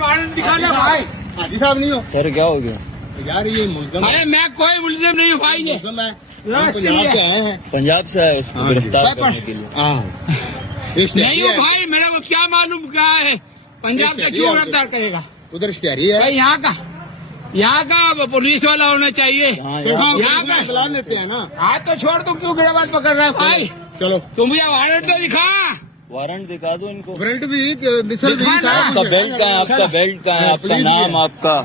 Warrant दिखाना भाई। हाजी साहब नहीं हो सर क्या हो गया? यार ये मुल्ज़िम अरे मैं कोई मुल्जिम नहीं हूँ भाई। ने मुल्ज़िम है, हम पंजाब से आए हैं। पंजाब से आए उसको हाँ जी। गिरफ्तार करने के लिए। ये इश्तिहारी नहीं हूँ है। भाई, मेरे को क्या मालूम क्या है पंजाब से क्यों गिरफ्तार करेगा उधर इश्तिहारी है। भाई। यहाँ का पुलिस वाला होना चाहिए। हाँ, तो यहाँ हम यहाँ पुलिस में इतला देते हैं ना। हाथ तो छोड़, तुम क्यों गिरफ्तार पकड़ रहे हो भाई? चलो तुम मुझे वारंट तो दिखा। वारंट दिखा दो इनको। फ्रंट भी मिसल भी दिखा ना। सारा आपका कुछ बेल्ट कहाँ है? आपका बेल्ट कहाँ है? आपका पुलिस भी नाम है। आपका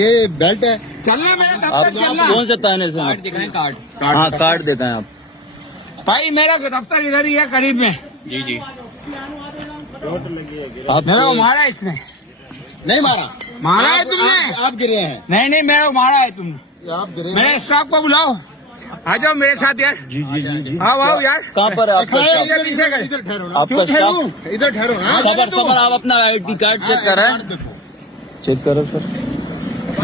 ये बेल्ट है। चलना मेरे आप दफ्तर चलना। कौन से थाने से? कार्ड हाँ कार्ड देते हैं आप। भाई मेरा दफ्तर इधर ही है करीब में। जी जी। मेरे को मारा इसने। नहीं मारा, मारा है तुमने? आप गिरे हैं। नहीं नहीं, मेरे को मारा है तुमने। आप गिरे मेरे स्टाफ को बुलाओ, आ जाओ मेरे साथ यार। जी जी जी जी। आओ आओ यार। कहाँ पर है आपका स्टाफ? इधर पीछे गए। इधर ठहरो ना। आपका क्यों स्टाफ? ठहरूं? इधर ठहरो ना। सबर सबर, आप अपना ID कार्ड चेक करें। चेक करो सर।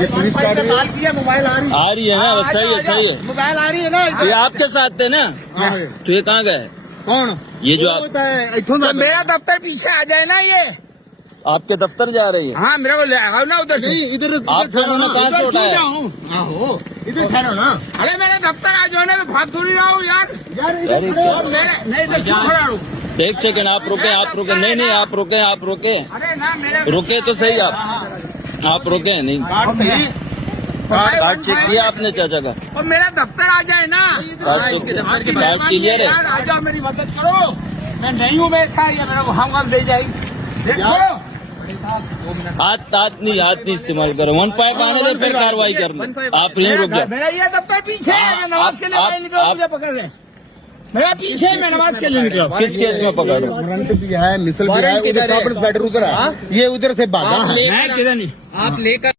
ये पुलिस कार्ड है, मोबाइल आ रही है। आ रही है ना? बस सही है सही है। मोबाइल आ रही है ना। तो ये आपके साथ थे ना? हाँ, तो ये कहाँ गए? कौन? ये जो वो आप होता है, इत्थों तो दा- मेरा दफ्तर पीछे आ जाए ना ये। आपके दफ्तर जा रही है? हाँ मेरे को ले आओ ना उधर से। नहीं, इधर आप ठहरो ना। कहाँ से उधर उठाया? क्यों जाऊँ? आहो, इधर ठहरो ना। अरे मेरे दफ्तर आ जाने में भाग थोड़ी रहा हूँ यार। यार अरे इधर क्या? और मेरे नहीं तो क्यों खड़ा हूँ? एक सेकंड, आप रुके आप रुके। नहीं नहीं आप रुके आप रुके। अरे ना मेरे रुके तो सही आप रुके नहीं। कार्ड सही। कार्ड चेक किया आपने चाचा का? और मेरा दफ्तर आ जाए ना। कार्ड चेक किया? कार्ड क्लियर है? यार आ जाओ, मेरी मदद करो। मैं नहीं हूँ, मेरे साथ ये मेरे को हम ले जाएगी। देखो हाथ नहीं इस्तेमाल करो। 1 आने दो फिर कार्रवाई करना। आप यहीं रुक जाओ। मेरा ये दफ्तर पीछे है। मैं नमाज के लिए आप- बाहर निकला, मुझे पकड़ रहे। मेरा पीछे है, मैं नमाज के लिए निकला। किस केस में पकड़ो? फ्रंट भी है, मिसल भी है, उधर बैटर उधर है। ये उधर से भागा है। मैं किधर नहीं। आप लेकर